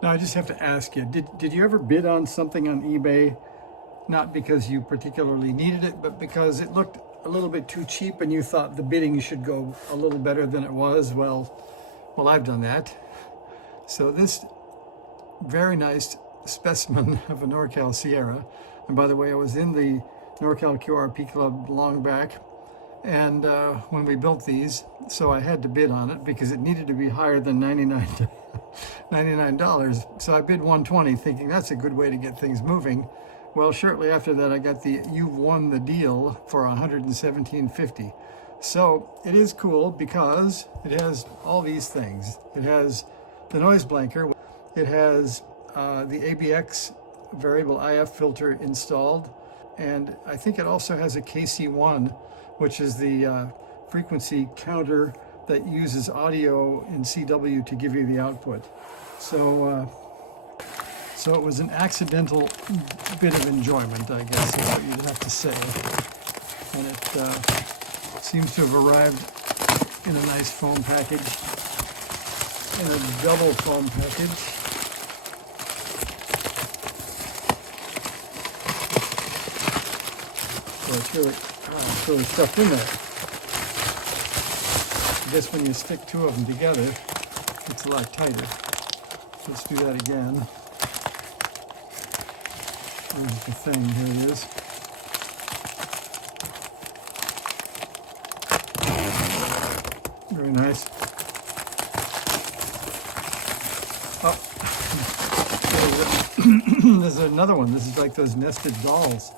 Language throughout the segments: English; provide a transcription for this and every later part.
Now, I just have to ask you, did you ever bid on something on eBay, not because you particularly needed it, but because it looked a little bit too cheap and you thought the bidding should go a little better than it was? Well, I've done that. So this very nice specimen of a NorCal Sierra, and by the way, I was in the NorCal QRP Club long back, and when we built these, so I had to bid on it because it needed to be higher than $99. So I bid 120, thinking that's a good way to get things moving. Well, shortly after that, I got the "you've won the deal" for $117.50. So it is cool because it has all these things. It has the noise blanker. It has the ABX variable IF filter installed. And I think it also has a KC1, which is the frequency counter that uses audio in CW to give you the output. So it was an accidental bit of enjoyment, I guess is what you'd have to say. And it seems to have arrived in a nice foam package, in a double foam package. So it's really stuffed in there. I guess when you stick two of them together, it's a lot tighter. Let's do that again. There's the thing, here it is. Very nice. Oh, there's another one. This is like those nested dolls.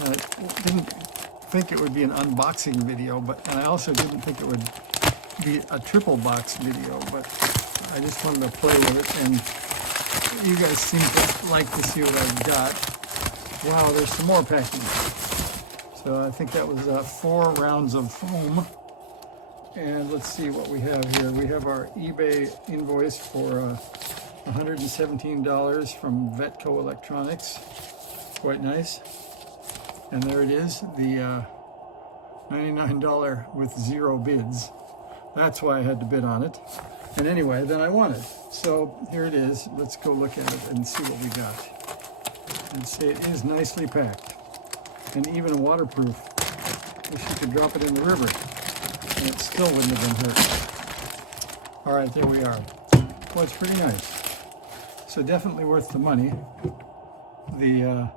I didn't think it would be an unboxing video, and I also didn't think it would be a triple box video, but I just wanted to play with it, and you guys seem to like to see what I've got. Wow, there's some more packing. So I think that was 4 rounds of foam. And let's see what we have here. We have our eBay invoice for $117 from Vetco Electronics. Quite nice. And there it is, the $99 with 0 bids. That's why I had to bid on it. And anyway, then I won it. So here it is. Let's go look at it and see what we got. And see, it is nicely packed and even waterproof. Wish you could drop it in the river and it still wouldn't have been hurt. All right, there we are. Well, it's pretty nice. So definitely worth the money. The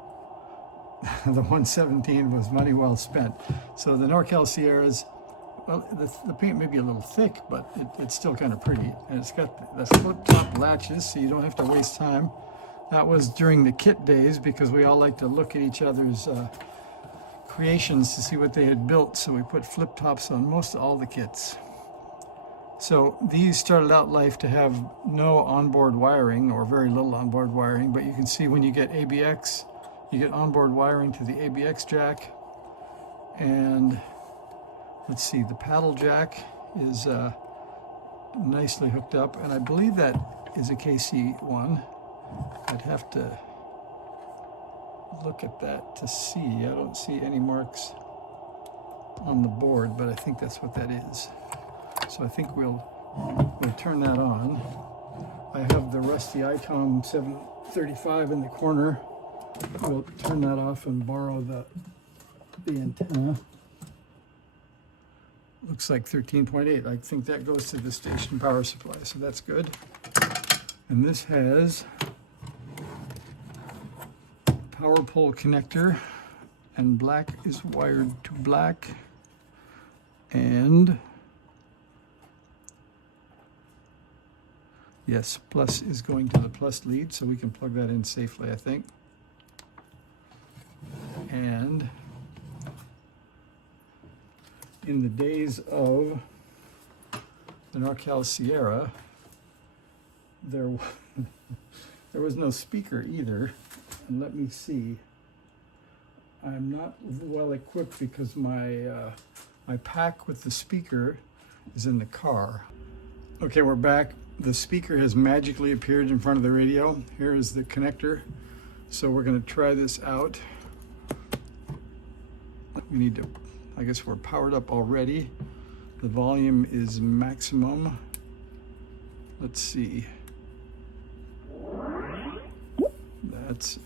117 was money well spent. So the NorCal Sierras, well, the paint may be a little thick, but it's still kind of pretty. And it's got the flip-top latches, so you don't have to waste time. That was during the kit days because we all like to look at each other's creations to see what they had built. So we put flip-tops on most all the kits. So these started out life to have no onboard wiring or very little onboard wiring, but you can see when you get ABX, you get onboard wiring to the ABX jack, and let's see, the paddle jack is nicely hooked up, and I believe that is a KC1. I'd have to look at that to see. I don't see any marks on the board, but I think that's what that is. So I think we'll turn that on. I have the rusty ITOM 735 in the corner. We'll turn that off and borrow the antenna. Looks like 13.8. I think that goes to the station power supply, so that's good. And this has power pole connector, and black is wired to black, and yes, plus is going to the plus lead, so we can plug that in safely, I think. And in the days of the NorCal Sierra, there was no speaker either. And let me see. I'm not well equipped because my pack with the speaker is in the car. Okay, we're back. The speaker has magically appeared in front of the radio. Here is the connector. So we're going to try this out. We need to, I guess we're powered up already. The volume is maximum. let's see. That's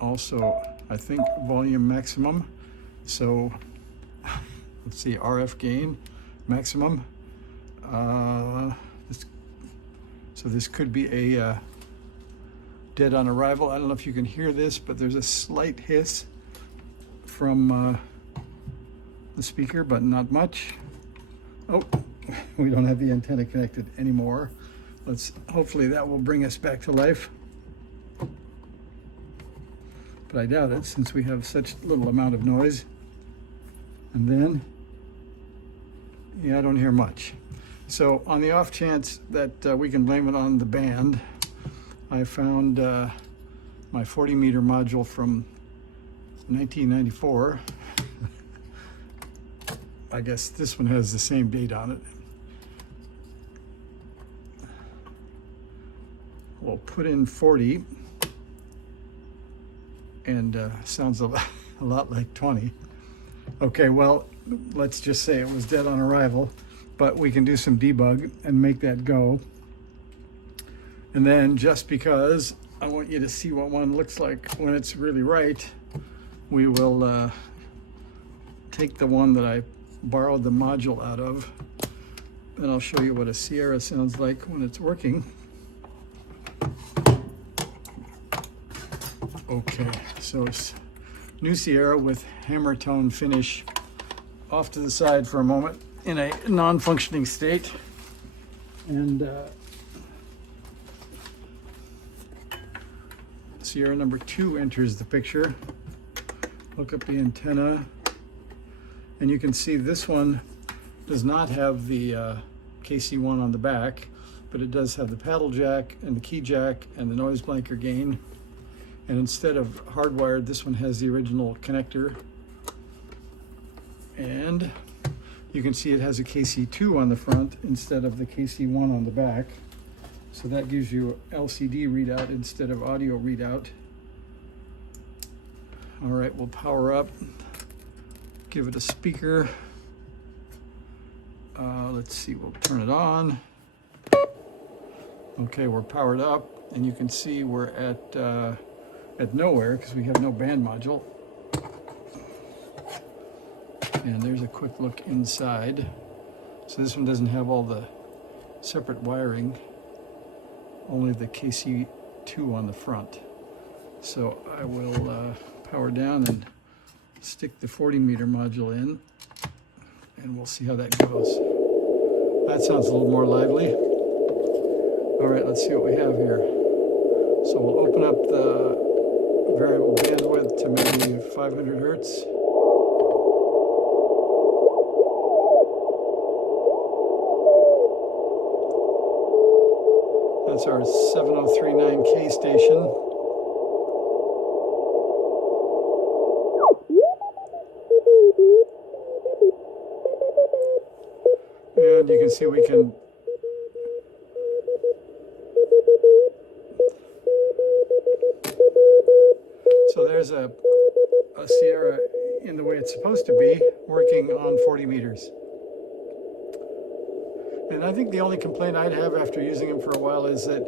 also, I think, volume maximum. So let's see, RF gain maximum. So this could be a dead on arrival. I don't know if you can hear this, but there's a slight hiss from the speaker, but not much. Oh, we don't have the antenna connected anymore. Hopefully that will bring us back to life. But I doubt it, since we have such little amount of noise. And then, yeah, I don't hear much. So on the off chance that we can blame it on the band, I found my 40 meter module from 1994. I guess this one has the same date on it. We'll put in 40, and sounds a lot like 20. Okay, well, let's just say it was dead on arrival, but we can do some debug and make that go. And then, just because I want you to see what one looks like when it's really right, we will take the one that I borrowed the module out of, and I'll show you what a Sierra sounds like when it's working. Okay, so it's new Sierra with hammer tone finish off to the side for a moment in a non-functioning state. And Sierra number 2 enters the picture. Look up the antenna, and you can see this one does not have the KC1 on the back, but it does have the paddle jack and the key jack and the noise blanker gain. And instead of hardwired, this one has the original connector. And you can see it has a KC2 on the front instead of the KC1 on the back. So that gives you LCD readout instead of audio readout. All right, we'll power up, give it a speaker. Let's see, we'll turn it on. Okay, we're powered up, and you can see we're at nowhere because we have no band module. And there's a quick look inside. So this one doesn't have all the separate wiring, only the KC2 on the front. So I will power down and stick the 40 meter module in, and we'll see how that goes. That sounds a little more lively. All right, let's see what we have here. So we'll open up the variable bandwidth to maybe 500 hertz. That's our 7039K station. And you can see we can so there's a Sierra in the way it's supposed to be, working on 40 meters. And I think the only complaint I'd have after using them for a while is that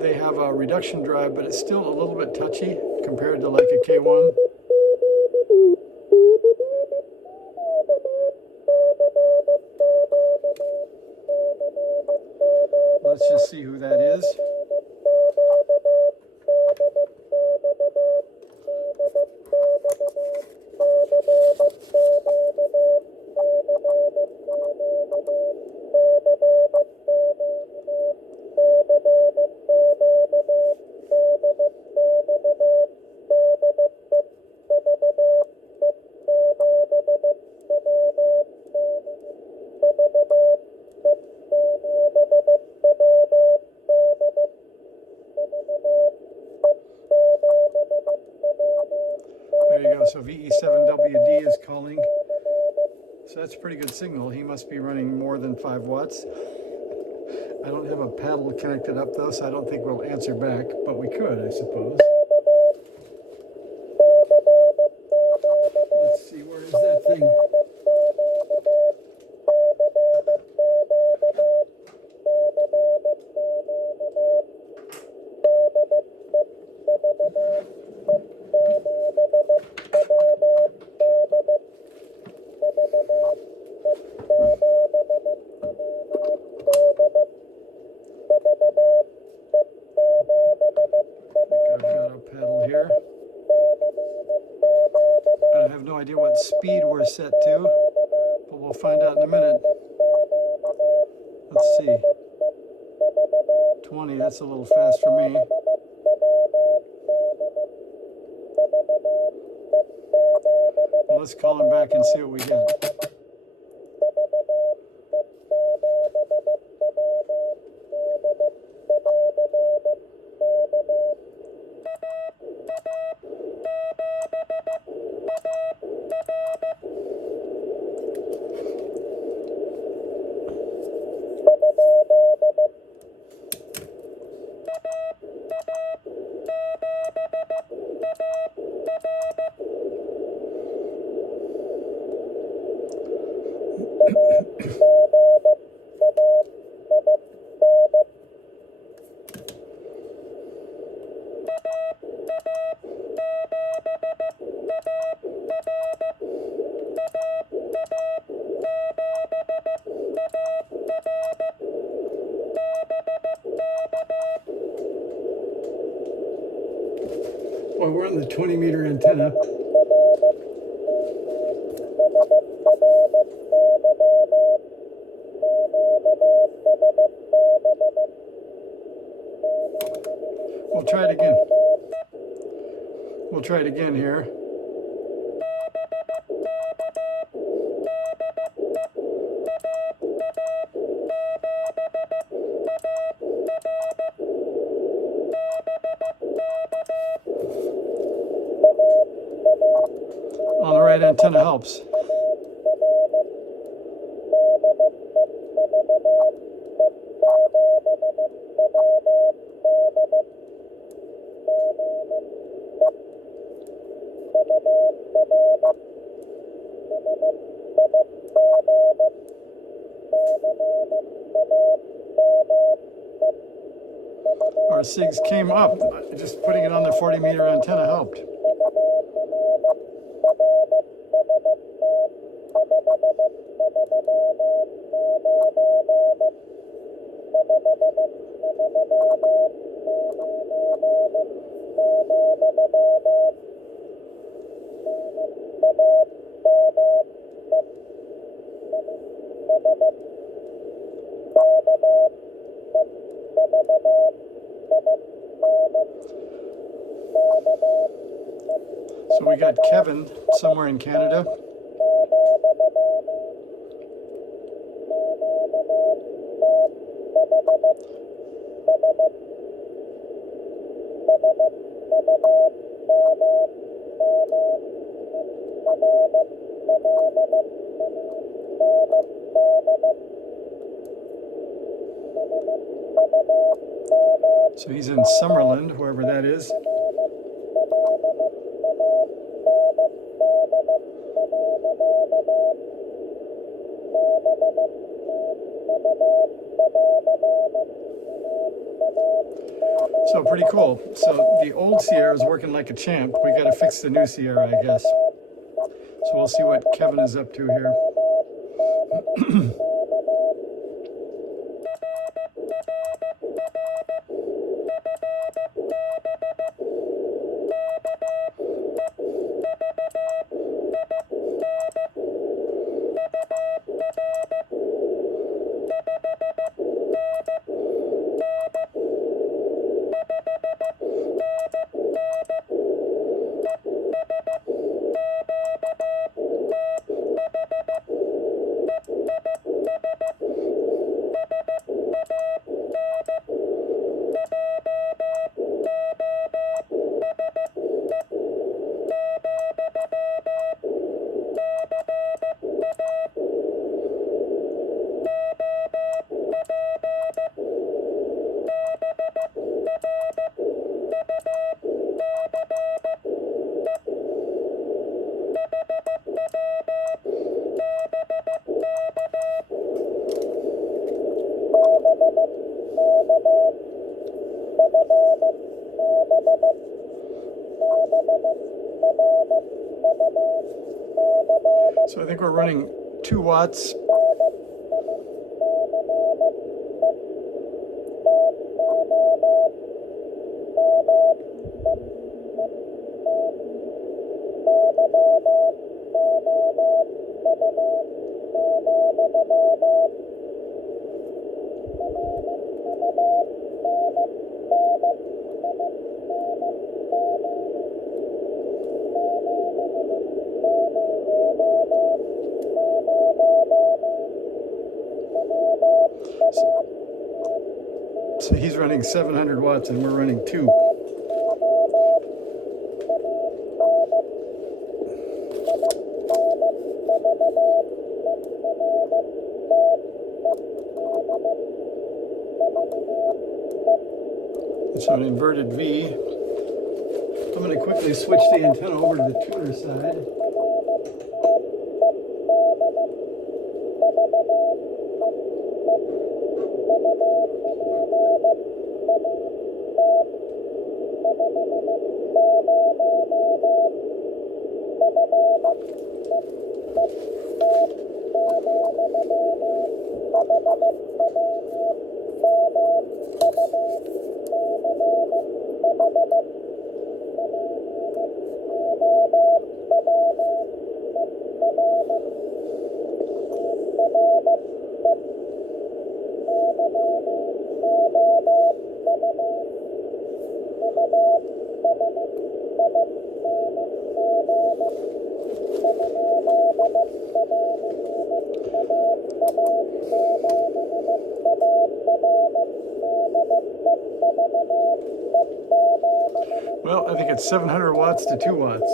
they have a reduction drive, but it's still a little bit touchy compared to like a K1. Let's just see who that is. There you go, so VE7WD is calling. So that's a pretty good signal. He must be running more than 5 watts. I don't have a paddle connected up though, so I don't think we'll answer back, but we could, I suppose. Let's see, where is that thing? speed we're set to, but we'll find out in a minute. Let's see. 20, that's a little fast for me. Well, let's call him back and see what we get. Well, we're on the 20-meter antenna. We'll try it again. We'll try it again here. On the right antenna helps. Our SIGs came up. Just putting it on the 40-meter antenna helped. So we got Kevin somewhere in Canada. So he's in Summerland, wherever that is. So pretty cool. So the old Sierra is working like a champ. We got to fix the new Sierra, I guess. So we'll see what Kevin is up to here. So I think we're running 2 watts. So he's running 700 watts and we're running 2. It's an inverted V. I'm going to quickly switch the antenna over to the tuner side. Well, I think it's 700 watts to 2 watts.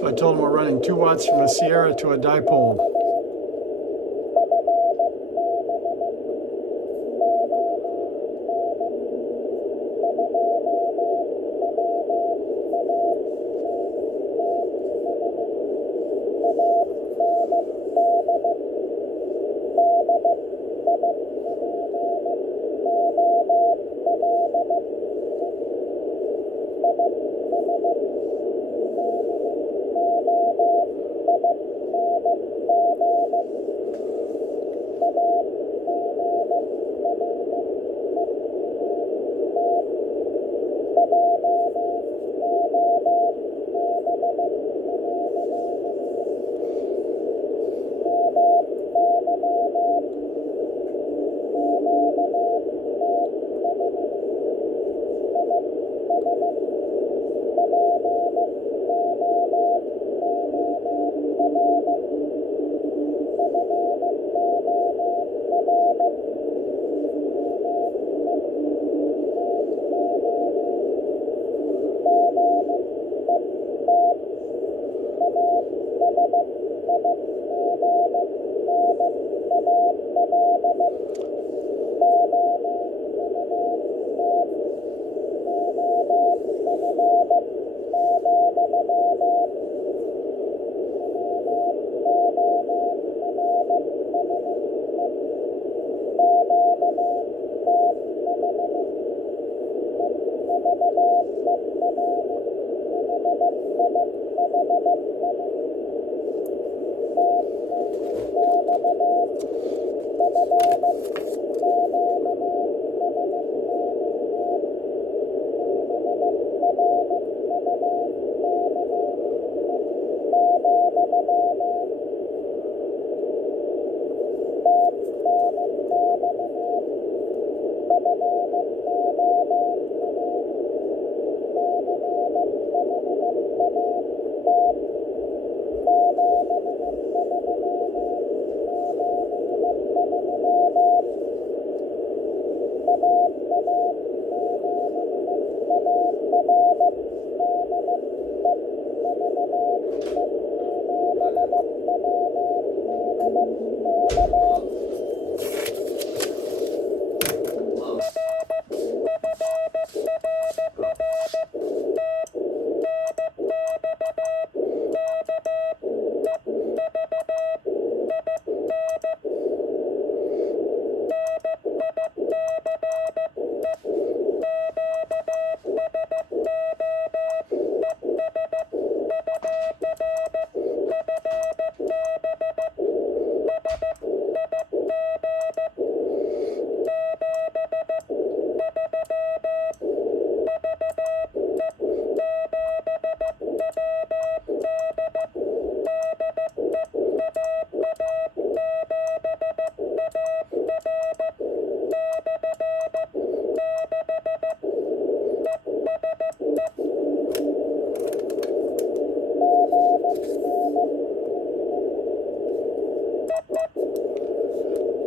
So I told him we're running 2 watts from a Sierra to a dipole.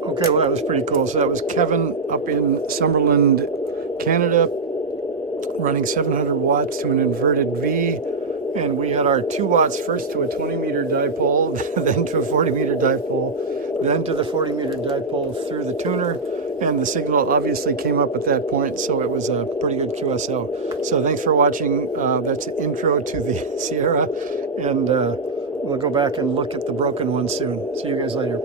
Okay, well, that was pretty cool. So that was Kevin up in Summerland, Canada, running 700 watts to an inverted V. And we had our 2 watts first to a 20-meter dipole, then to a 40-meter dipole, then to the 40-meter dipole through the tuner. And the signal obviously came up at that point, so it was a pretty good QSO. So thanks for watching. That's the intro to the Sierra. And we'll go back and look at the broken one soon. See you guys later.